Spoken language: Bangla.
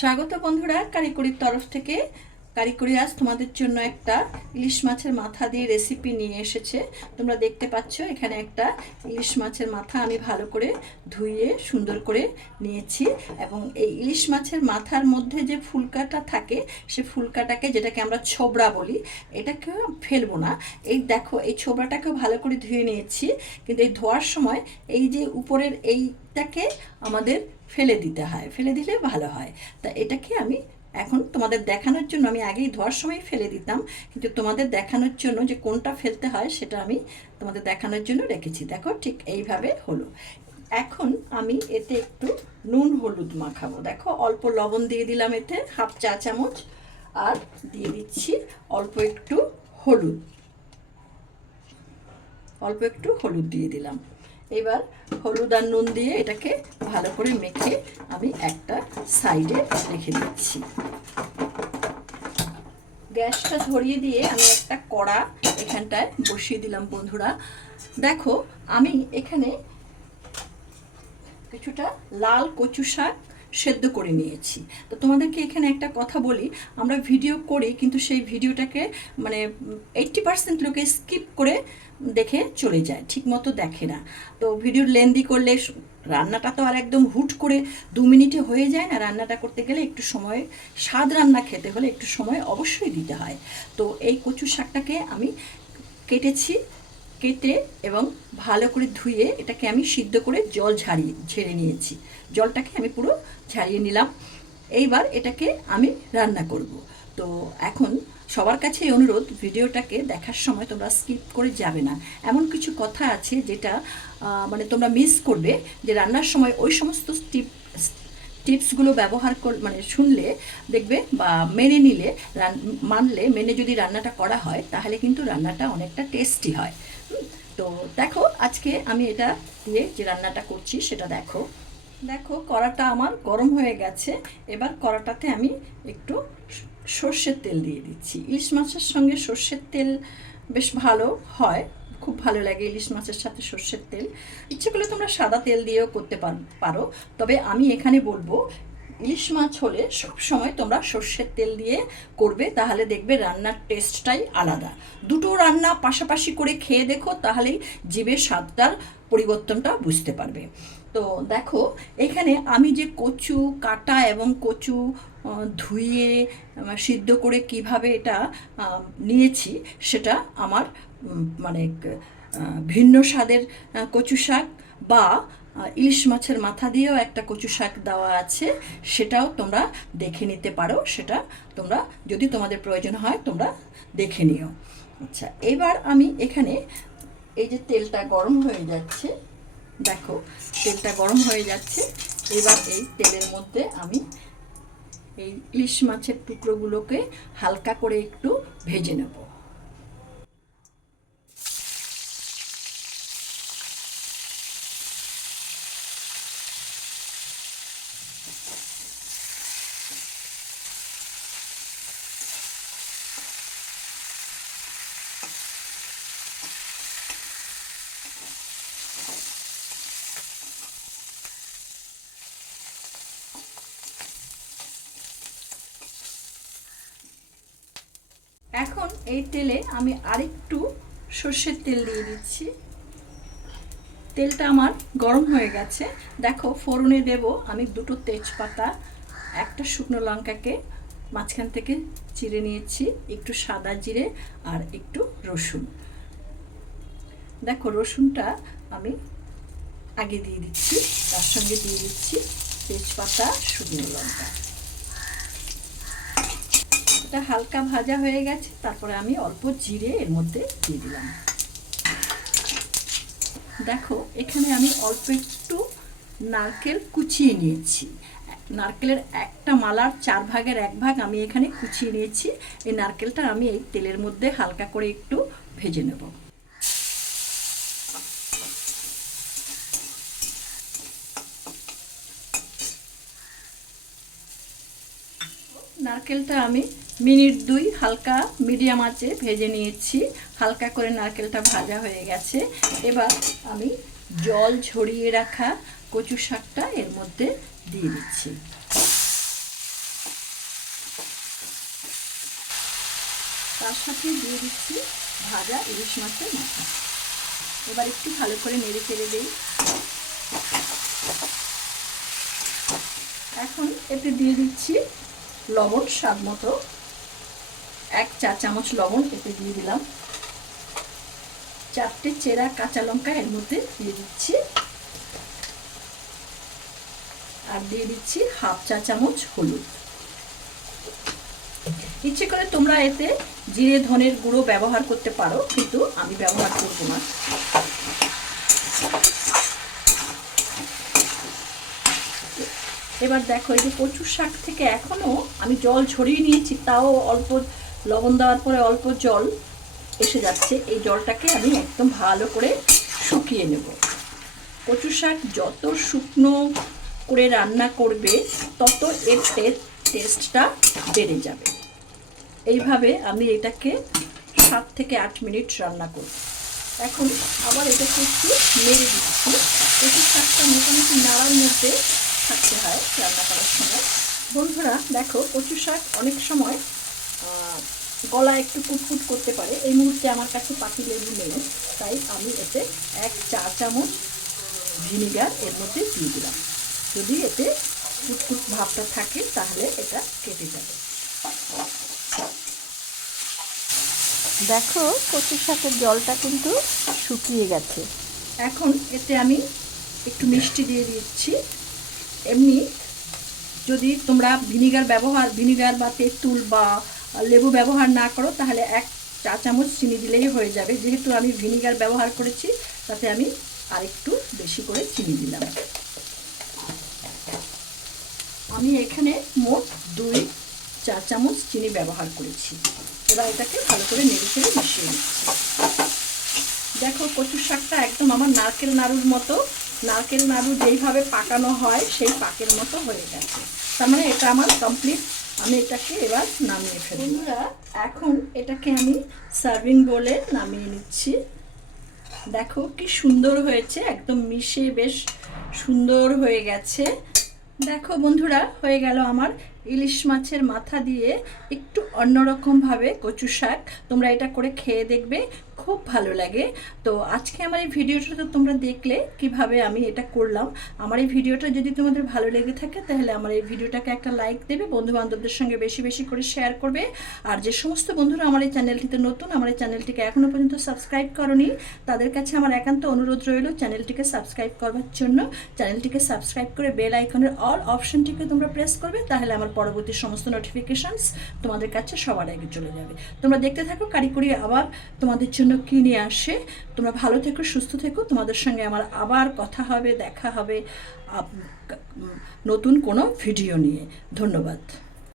স্বাগত বন্ধুরা, কারিকুরির তরফ থেকে। কারিকুরি আজ তোমাদের জন্য একটা ইলিশ মাছের মাথা দিয়ে রেসিপি নিয়ে এসেছে। তোমরা দেখতে পাচ্ছ, এখানে একটা ইলিশ মাছের মাথা আমি ভালো করে ধুইয়ে সুন্দর করে নিয়েছি এবং এই ইলিশ মাছের মাথার মধ্যে যে ফুলকাটা থাকে, সে ফুলকাটাকে যেটাকে আমরা ছোবড়া বলি, এটাকে ফেলব না। এই দেখো, এই ছোবড়াটাকেও ভালো করে ধুয়ে নিয়েছি। কিন্তু এই ধোয়ার সময় এই যে উপরের এইটাকে আমাদের ফেলে দিতে হয়, ফেলে দিলে ভালো হয়। তা এটাকে আমি এখন তোমাদের দেখানোর জন্য, আমি আগেই ধোয়ার সময় ফেলে দিতাম, কিন্তু তোমাদের দেখানোর জন্য যে কোনটা ফেলতে হয় সেটা আমি তোমাদের দেখানোর জন্য রেখেছি। দেখো ঠিক এইভাবে হলো। এখন আমি এতে একটু নুন হলুদ মাখাবো। দেখো অল্প লবণ দিয়ে দিলাম এতে, হাফ চা চামচ, আর দিয়ে দিচ্ছি অল্প একটু হলুদ। অল্প একটু হলুদ দিয়ে দিলাম। এবার হলুদ আর নুন দিয়ে এটাকে ভালো করে মেখে আমি একটা সাইডে রেখে দিচ্ছি। গ্যাসটা ধরিয়ে দিয়ে আমি একটা কড়া এখানটায় বসিয়ে দিলাম বন্ধুরা। দেখো, আমি এখানে কিছুটা লাল কচু শাক সেদ্ধ করে নিয়েছি। তো তোমাদেরকে এখানে একটা কথা বলি, আমরা ভিডিও করি কিন্তু সেই ভিডিওটাকে মানে এইট্টি পার্সেন্ট লোকে স্কিপ করে দেখে চলে যায় ঠিক মতো দেখে না। তো ভিডিওর লেন্দি করলে রান্নাটা তো আর একদম হুট করে দু মিনিটে হয়ে যায় না, রান্নাটা করতে গেলে একটু সময়, স্বাদ রান্না খেতে হলে একটু সময় অবশ্যই দিতে হয়। তো এই কচু শাকটাকে আমি কেটেছি কেটে এবং ভালো করে ধুয়ে এটাকে আমি সিদ্ধ করে জল ঝাড়িয়ে ঝেড়ে নিয়েছি। জলটাকে আমি পুরো ঝাড়িয়ে নিলাম। এইবার এটাকে আমি রান্না করব। তো এখন সবার কাছে অনুরোধ, ভিডিওটাকে দেখার সময় তোমরা স্কিপ করে যাবে না। এমন কিছু কথা আছে যেটা মানে তোমরা মিস করবে যে রান্নার সময় ওই সমস্ত টিপ, টিপসগুলো ব্যবহার কর মানে শুনলে দেখবে বা মেনে নিলে মানলে, মেনে যদি রান্নাটা করা হয়, তাহলে কিন্তু রান্নাটা অনেকটা টেস্টি হয়। তো দেখো, আজকে আমি এটা দিয়ে যে রান্নাটা করছি, সেটা দেখো। দেখো, কড়াটা আমার গরম হয়ে গেছে। এবার কড়াটাতে আমি একটু সর্ষের তেল দিয়ে দিচ্ছি। ইলিশ মাছের সঙ্গে সর্ষের তেল বেশ ভালো হয়। খুব ভালো লাগে ইলিশ মাছের সাথে সর্ষের তেল। ইচ্ছে করলে তোমরা সাদা তেল দিয়েও করতে পারো। তবে আমি এখানে বলব ইলিশ মাছ হলে সবসময় তোমরা সর্ষের তেল দিয়ে করবে, তাহলে দেখবে রান্নার টেস্টটাই আলাদা। দুটো রান্না পাশাপাশি করে খেয়ে দেখো, তাহলেই জীবের স্বাদটার পরিবর্তনটা বুঝতে পারবে। তো দেখো, এখানে আমি যে কচু কাটা এবং কচু ধুয়ে সিদ্ধ করে কীভাবে এটা নিয়েছি, সেটা আমার মানে ভিন্ন স্বাদের কচু শাক বা ইলিশ মাছের মাথা দিয়েও একটা কচু শাক দেওয়া আছে, সেটাও তোমরা দেখে নিতে পারো, সেটা তোমরা যদি তোমাদের প্রয়োজন হয় তোমরা দেখে নিও। আচ্ছা এবার আমি এখানে এই যে তেলটা গরম হয়ে যাচ্ছে, দেখো তেলটা গরম হয়ে যাচ্ছে, এবার এই তেলের মধ্যে আমি এই ইলিশ মাছের টুকরোগুলোকে হালকা করে একটু ভেজে নেব। এই তেলে আমি আরেকটু সর্ষের তেল দিয়ে দিচ্ছি। তেলটা আমার গরম হয়ে গেছে। দেখো, ফোড়নে দেব আমি দুটো তেজপাতা, একটা শুকনো লঙ্কাকে মাঝখান থেকে চিরে নিয়েছি, একটু সাদা জিরে আর একটু রসুন। দেখো, রসুনটা আমি আগে দিয়ে দিচ্ছি, তার সঙ্গে দিয়ে দিচ্ছি তেজপাতা, শুকনো লঙ্কা। মশলাটা হালকা ভাজা হয়ে গেছে, তারপরে আমি অল্প জিরে এর মধ্যে দিয়ে দিলাম। দেখো, এখানে আমি অল্প একটু নারকেল কুচিয়ে নিয়েছি। নারকেলের একটা মালার চার ভাগের এক ভাগ আমি এখানে কুচিয়ে নিয়েছি। এই নারকেলটা আমি এই তেলের মধ্যে হালকা করে একটু ভেজে নেব। নারকেলটা আমি মিনিট দুই হালকা মিডিয়াম আঁচে ভেজে নিয়েছি। হালকা করে নারকেলটা ভাজা হয়ে গেছে। এবার আমি জল ঝরিয়ে রাখা কচু শাকটা এর মধ্যে দিয়ে দিচ্ছি। তার সাথে দিয়ে দিচ্ছি ভাজা ইলিশ মাছের মাথা এবার একটু ভালো করে নেড়ে ফেলে দিই। এখন এতে দিয়ে দিচ্ছি লবণ স্বাদ মতো। এক চা চামচ লবণ এতে দিয়ে দিলাম। চারটে চেরা কাঁচা লঙ্কা এর মধ্যে দিয়ে দিচ্ছি। আর দিয়ে দিচ্ছি হাফ চা চামচ হলুদ। ইচ্ছে করে তোমরা এতে জিরে, ধনের গুঁড়ো ব্যবহার করতে পারো, কিন্তু আমি ব্যবহার করব না। এবার দেখো, এই যে কচুর শাক থেকে এখনও আমি জল ছড়িয়ে নিয়েছি, তাও অল্প লবণ দেওয়ার পরে অল্প জল এসে যাচ্ছে। এই জলটাকে আমি একদম ভালো করে শুকিয়ে নেব। কচু শাক যত শুকনো করে রান্না করবে, তত এর টেস্টটা বেড়ে যাবে। এইভাবে আমি এটাকে সাত থেকে আট মিনিট রান্না করব। এখন আবার এটাকে একটু মেরে দিচ্ছি। কচু শাকটা মোটামুটি নাড়ার মধ্যে থাকতে হয় রান্না করার সময়। বন্ধুরা, দেখো কচু শাক অনেক সময় গলা একটু কুটকুট করতে পারে। এই মুহূর্তে আমার কাছে পাখি লেবু নেই, তাই আমি এতে এক চা চামচ ভিনিগার, এর মধ্যে দিয়ে দিলাম। যদি এতে কুটকুট ভাবটা থাকে, তাহলে এটা কেটে যাবে। দেখো, কচুর শাকের জলটা কিন্তু শুকিয়ে গেছে। এখন এতে আমি একটু মিষ্টি দিয়ে দিচ্ছি। এমনি যদি তোমরা ভিনিগার ব্যবহার, ভিনিগার বা তেঁতুল বা লেবু ব্যবহার না করো, তাহলে এক চা চামচ চিনি দিলেই হয়ে যাবে। যেহেতু আমি ভিনিগার ব্যবহার করেছি, তাতে আমি আরেকটু বেশি করে চিনি দিলাম। আমি এখানে মোট দুই চা চামচ চিনি ব্যবহার করেছি। এবার এটাকে ভালো করে নেড়ে চেড়ে মিশিয়ে নিচ্ছি। দেখো, কচুর শাকটা একদম আমার নারকেল নাড়ুর মতো। নারকেল নাড়ু যেইভাবে পাকানো হয়, সেই পাকের মতো হয়ে গেছে। তার মানে এটা আমার কমপ্লিট আমি এটাকে এবার নামিয়ে ফেলি বন্ধুরা এখন এটাকে আমি সার্ভিং বলে নামিয়ে নিচ্ছি। দেখো কি সুন্দর হয়েছে একদম মিশে বেশ সুন্দর হয়ে গেছে। দেখো বন্ধুরা হয়ে গেল আমার ইলিশ মাছের মাথা দিয়ে একটু অন্যরকমভাবে কচু শাক তোমরা এটা করে খেয়ে দেখবে, খুব ভালো লাগে। তো আজকে আমার এই ভিডিওটা তো তোমরা দেখলে কীভাবে আমি এটা করলাম। আমার এই ভিডিওটা যদি তোমাদের ভালো লেগে থাকে তাহলে আমার এই ভিডিওটাকে একটা লাইক দেবে বন্ধু বান্ধবদের সঙ্গে বেশি বেশি করে শেয়ার করবে। আর যে সমস্ত বন্ধুরা আমার এই চ্যানেলটিতে নতুন, আমার এই চ্যানেলটিকে এখনও পর্যন্ত সাবস্ক্রাইব করনি, তাদের কাছে আমার একান্ত অনুরোধ রইল চ্যানেলটিকে সাবস্ক্রাইব করবার জন্য। চ্যানেলটিকে সাবস্ক্রাইব করে বেল আইকনের অল অপশনটিকে তোমরা প্রেস করবে, তাহলে আমার পরবর্তী সমস্ত নোটিফিকেশানস তোমাদের কাছে সবার আগে চলে যাবে। তোমরা দেখতে থাকো কারিগরি আবার তোমাদের জন্য কিনে আসে। তোমরা ভালো থেকো, সুস্থ থেকো। তোমাদের সঙ্গে আমার আবার কথা হবে, দেখা হবে নতুন কোনো ভিডিও নিয়ে। ধন্যবাদ।